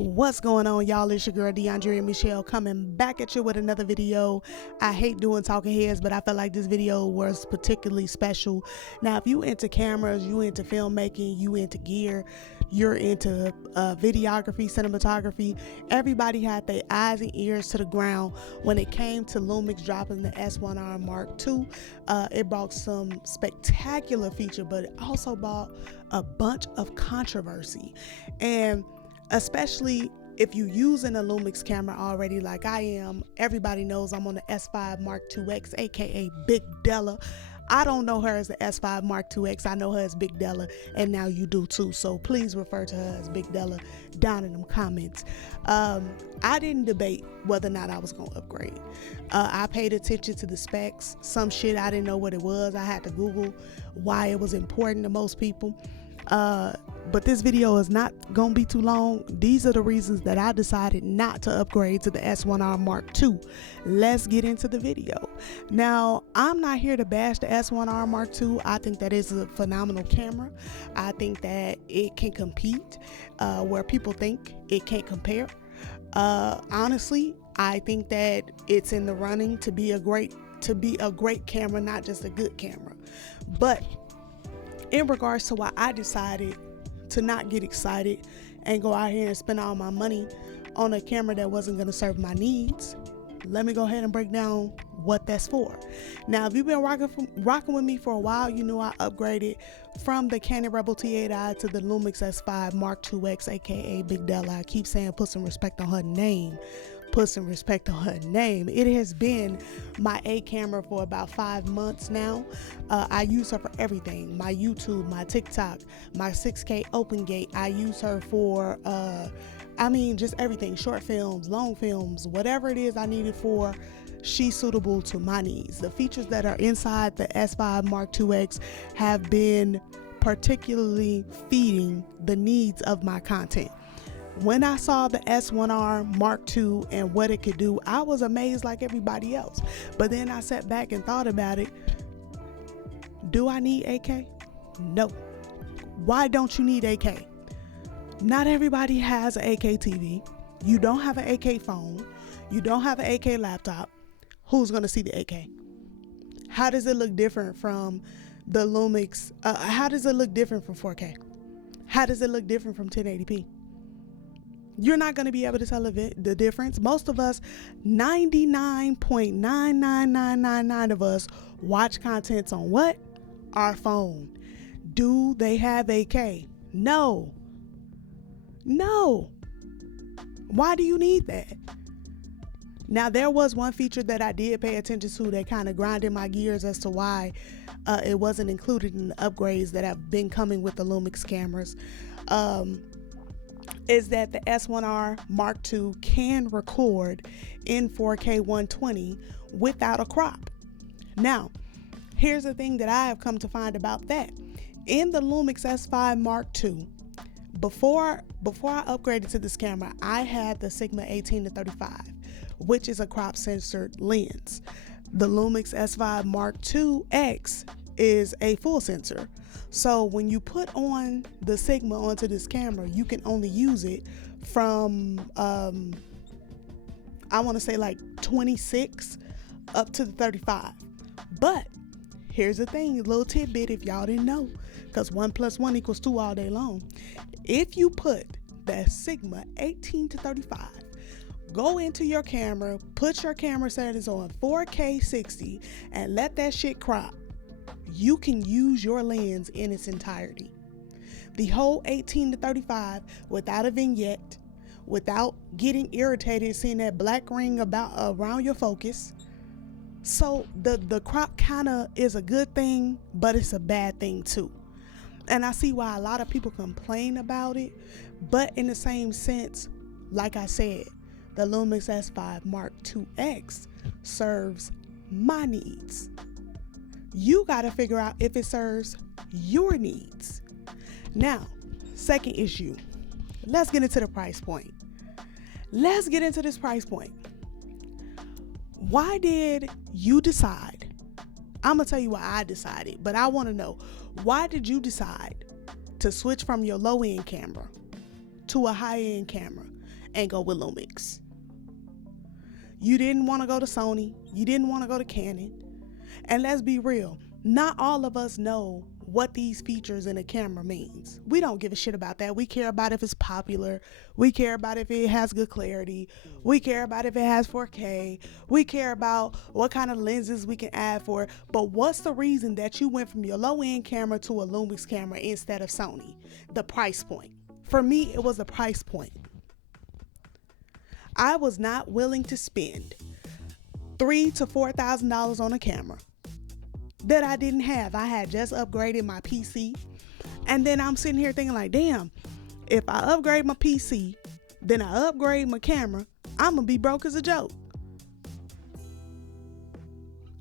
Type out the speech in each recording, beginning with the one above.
What's going on, y'all? It's your girl DeOndria Michelle coming back at you with another video. I hate doing talking heads, but I felt like this video was particularly special. Now, if you into cameras, you into filmmaking, you into gear, you're into videography, cinematography, everybody had their eyes and ears to the ground when it came to LUMIX dropping the S1RII Mark II. It brought some spectacular feature, but it also brought a bunch of controversy. And especially if you're using a LUMIX camera already like I am, everybody knows I'm on the S5IIX, aka Big Della. I don't know her as the S5IIX, I know her as Big Della, and now you do too, so please refer to her as Big Della down in them comments. I didn't debate whether or not I was gonna upgrade. I paid attention to the specs. Some shit I didn't know what it was. I had to Google why it was important to most people. But this video is not gonna be too long. These are the reasons that I decided not to upgrade to the S1RII Mark II. Let's get into the video. Now, I'm not here to bash the S1RII Mark II. I think that is a phenomenal camera. I think that it can compete where people think it can't compare. Honestly, I think that it's in the running to be a great camera, not just a good camera. But in regards to why I decided to not get excited and go out here and spend all my money on a camera that wasn't going to serve my needs, let me go ahead and break down what that's for. Now, if you've been rocking with me for a while, you know I upgraded from the Canon Rebel T8i to the LUMIX S5 Mark IIX, aka Big Della. I keep saying put some respect on her name. Put some respect on her name. It has been my A camera for about 5 months now. I use her for everything. My YouTube, my TikTok, my 6K open gate. I use her for, just everything. Short films, long films, whatever it is I need it for, she's suitable to my needs. The features that are inside the S5 Mark IIX have been particularly feeding the needs of my content. When I saw the S1RII Mark II and what it could do, I was amazed like everybody else. But then I sat back and thought about it. Do I need 8K? No. Why don't you need 8K? Not everybody has an 8K TV. You don't have an 8K phone. You don't have an 8K laptop. Who's going to see the 8K? How does it look different from the LUMIX? How does it look different from 4K? How does it look different from 1080p? You're not going to be able to tell the difference. Most of us, 99.99999 of us, watch contents on what? Our phone. Do they have 8K? No. No. Why do you need that? Now, there was one feature that I did pay attention to that kind of grinded my gears as to why it wasn't included in the upgrades that have been coming with the LUMIX cameras. Is that the S1RII Mark II can record in 4K 120 without a crop. Now, here's the thing that I have come to find about that. In the LUMIX S5 Mark II, before I upgraded to this camera, I had the Sigma 18-35, which is a crop censored lens. The LUMIX S5 Mark IIX is a full sensor. So when you put on the Sigma onto this camera, you can only use it from, I want to say like 26 up to the 35. But here's the thing, a little tidbit if y'all didn't know, because 1 + 1 = 2 all day long. If you put that Sigma 18-35, go into your camera, put your camera settings on 4K 60 and let that shit crop, you can use your lens in its entirety. The whole 18-35 without a vignette, without getting irritated seeing that black ring around your focus. So the crop kind of is a good thing, but it's a bad thing too. And I see why a lot of people complain about it, but in the same sense, like I said, the LUMIX S5 Mark IIX serves my needs. You got to figure out if it serves your needs. Now, second issue, let's get into the price point. Let's get into this price point. Why did you decide? I'm going to tell you why I decided, but I want to know, why did you decide to switch from your low-end camera to a high-end camera? and go with LUMIX. You didn't want to go to Sony. You didn't want to go to Canon. And let's be real, not all of us know what these features in a camera means. We don't give a shit about that. We care about if it's popular. We care about if it has good clarity. We care about if it has 4K. We care about what kind of lenses we can add for it. But what's the reason that you went from your low-end camera to a LUMIX camera instead of Sony? The price point. For me, it was the price point. I was not willing to spend $3,000 to $4,000 on a camera that I didn't have. I had just upgraded my PC, and then I'm sitting here thinking like, damn, if I upgrade my PC, then I upgrade my camera, I'm gonna be broke as a joke.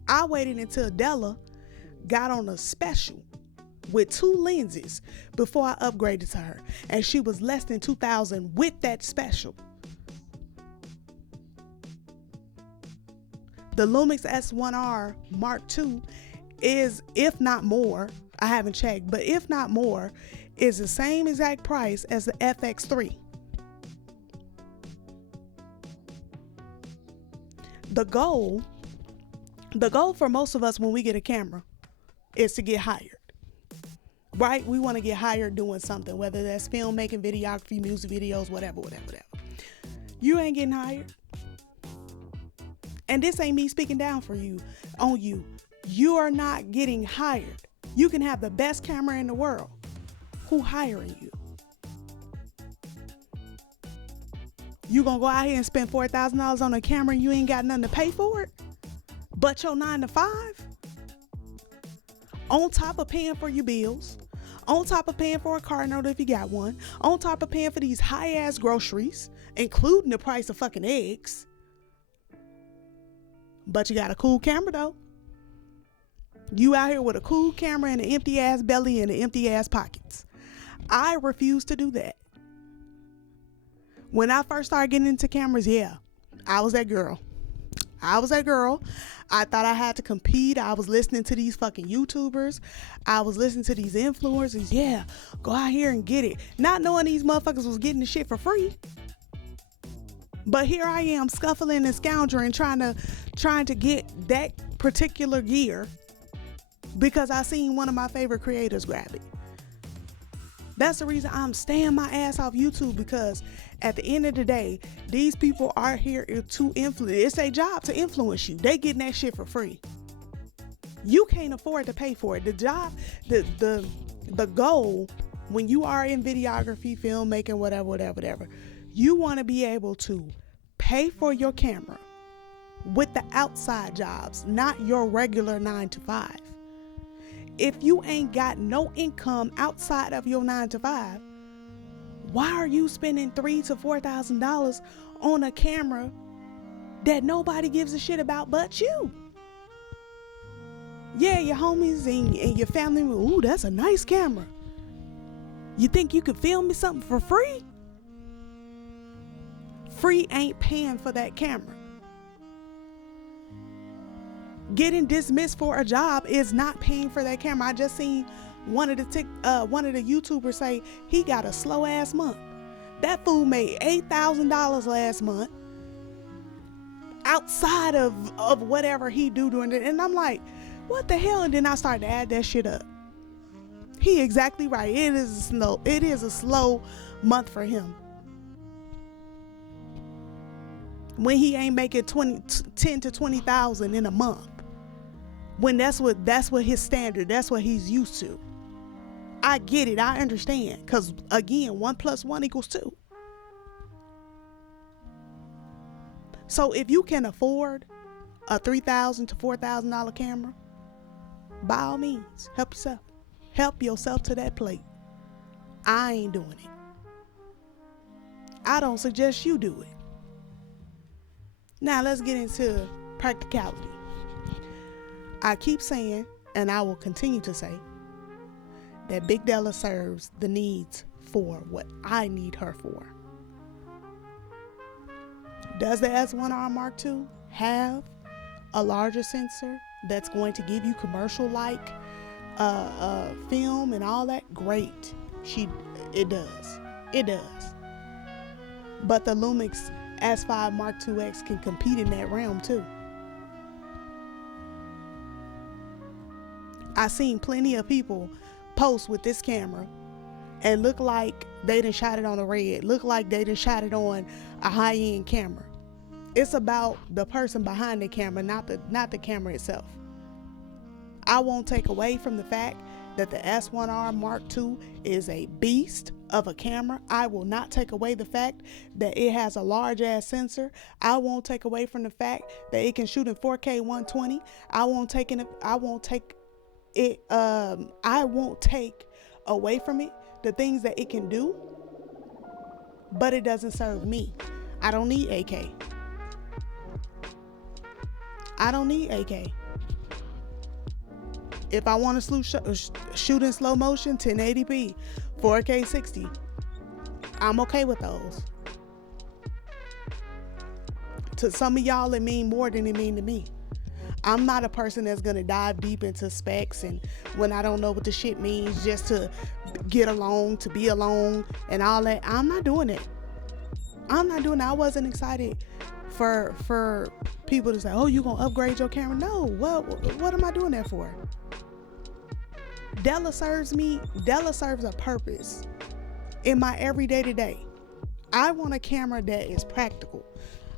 I waited until Della got on a special with 2 lenses before I upgraded to her, and she was less than $2,000 with that special. The LUMIX S1RII Mark II is, if not more, I haven't checked, but if not more, is the same exact price as the FX3. The goal for most of us when we get a camera is to get hired, right? We want to get hired doing something, whether that's filmmaking, videography, music videos, whatever. You ain't getting hired. And this ain't me speaking down for you, on you. You are not getting hired. You can have the best camera in the world. Who hiring you? You gonna go out here and spend $4,000 on a camera and you ain't got nothing to pay for it? But your 9 to 5? On top of paying for your bills, on top of paying for a car note if you got one, on top of paying for these high ass groceries, including the price of fucking eggs. But you got a cool camera though. You out here with a cool camera and an empty ass belly and an empty ass pockets. I refuse to do that. When I first started getting into cameras, yeah, I was that girl. I thought I had to compete. I was listening to these fucking YouTubers. I was listening to these influencers. Yeah, go out here and get it. Not knowing these motherfuckers was getting the shit for free. But here I am scuffling and scoundering trying to get that particular gear because I seen one of my favorite creators grab it. That's the reason I'm staying my ass off YouTube, because at the end of the day, these people are here to influence. It's their job to influence you. They getting that shit for free. You can't afford to pay for it. The goal when you are in videography, filmmaking, whatever, you want to be able to pay for your camera with the outside jobs, not your regular 9 to 5. If you ain't got no income outside of your 9 to 5, why are you spending $3,000 to $4,000 on a camera that nobody gives a shit about but you? Yeah, your homies and your family, ooh, that's a nice camera. You think you could film me something for free? Free ain't paying for that camera. Getting dismissed for a job is not paying for that camera. I just seen one of the YouTubers say he got a slow ass month. That fool made $8,000 last month outside of whatever he do during it. And I'm like, what the hell? And then I started to add that shit up. He exactly right. It is a slow month for him. When he ain't making 10 to 20,000 in a month. When that's what his standard, that's what he's used to. I get it, I understand. Because again, 1 + 1 = 2. So if you can afford a $3,000 to $4,000 camera, by all means, help yourself. Help yourself to that plate. I ain't doing it. I don't suggest you do it. Now let's get into practicality. I keep saying, and I will continue to say, that Big Della serves the needs for what I need her for. Does the S1RII Mark II have a larger sensor that's going to give you commercial-like film and all that? Great. It does. But the LUMIX S5 Mark IIX can compete in that realm too. I've seen plenty of people post with this camera and look like they done shot it on a red, look like they done shot it on a high-end camera. It's about the person behind the camera, not the camera itself. I won't take away from the fact that the S1RII Mark II is a beast of a camera. I will not take away the fact that it has a large ass sensor. I won't take away from the fact that it can shoot in 4K 120. I won't take away from it the things that it can do, but it doesn't serve me. I don't need AK. I don't need AK. If I want to shoot in slow motion, 1080p, 4K 60, I'm okay with those. To some of y'all, it mean more than it mean to me. I'm not a person that's gonna dive deep into specs and when I don't know what the shit means just to get along, to be alone and all that. I'm not doing it. I'm not doing it. I wasn't excited for people to say, oh, you gonna upgrade your camera? No, what am I doing that for? Della serves a purpose in my everyday to day. I want a camera that is practical.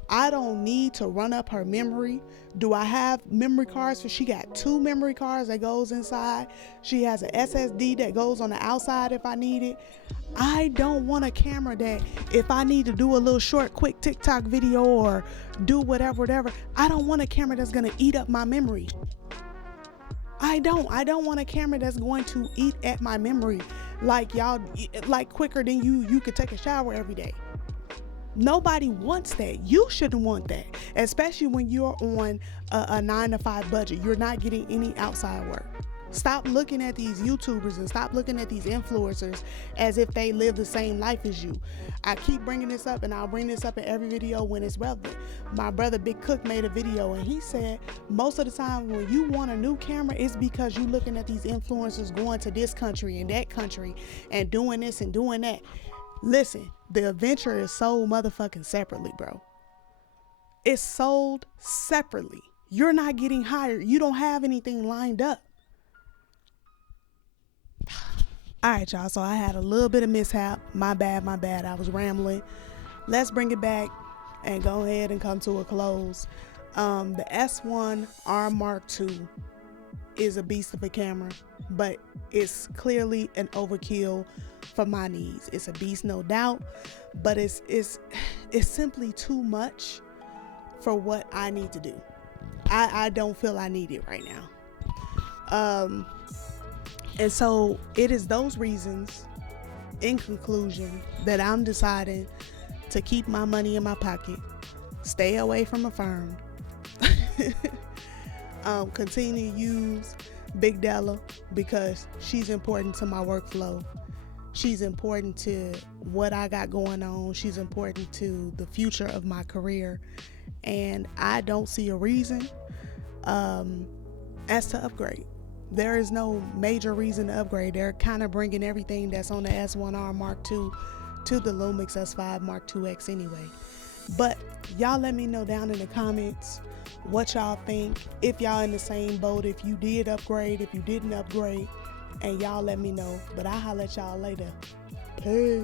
I don't need to run up her memory. Do I have memory cards? So she got 2 memory cards that goes inside. She has an SSD that goes on the outside if I need it. I don't want a camera that if I need to do a little short, quick TikTok video or do whatever, I don't want a camera that's gonna eat up my memory. I don't want a camera that's going to eat at my memory like quicker than you could take a shower every day. Nobody wants that. You shouldn't want that, especially when you're on a 9-to-5 budget. You're not getting any outside work. Stop looking at these YouTubers and stop looking at these influencers as if they live the same life as you. I keep bringing this up and I'll bring this up in every video when it's relevant. My brother Big Cook made a video and he said most of the time when you want a new camera, it's because you're looking at these influencers going to this country and that country and doing this and doing that. Listen, the adventure is sold motherfucking separately, bro. It's sold separately. You're not getting hired. You don't have anything lined up. All right, y'all. So I had a little bit of mishap. My bad. I was rambling. Let's bring it back and go ahead and come to a close. The S1RII Mark II is a beast of a camera, but it's clearly an overkill for my needs. It's a beast, no doubt, but it's simply too much for what I need to do. I don't feel I need it right now. And so it is those reasons, in conclusion, that I'm deciding to keep my money in my pocket, stay away from a firm, continue to use Big Della because she's important to my workflow. She's important to what I got going on. She's important to the future of my career. And I don't see a reason as to upgrade. There is no major reason to upgrade. They're kind of bringing everything that's on the S1RII Mark II to the LUMIX S5 Mark IIX anyway. But y'all let me know down in the comments what y'all think, if y'all in the same boat, if you did upgrade, if you didn't upgrade, and y'all let me know. But I'll holler at y'all later. Peace.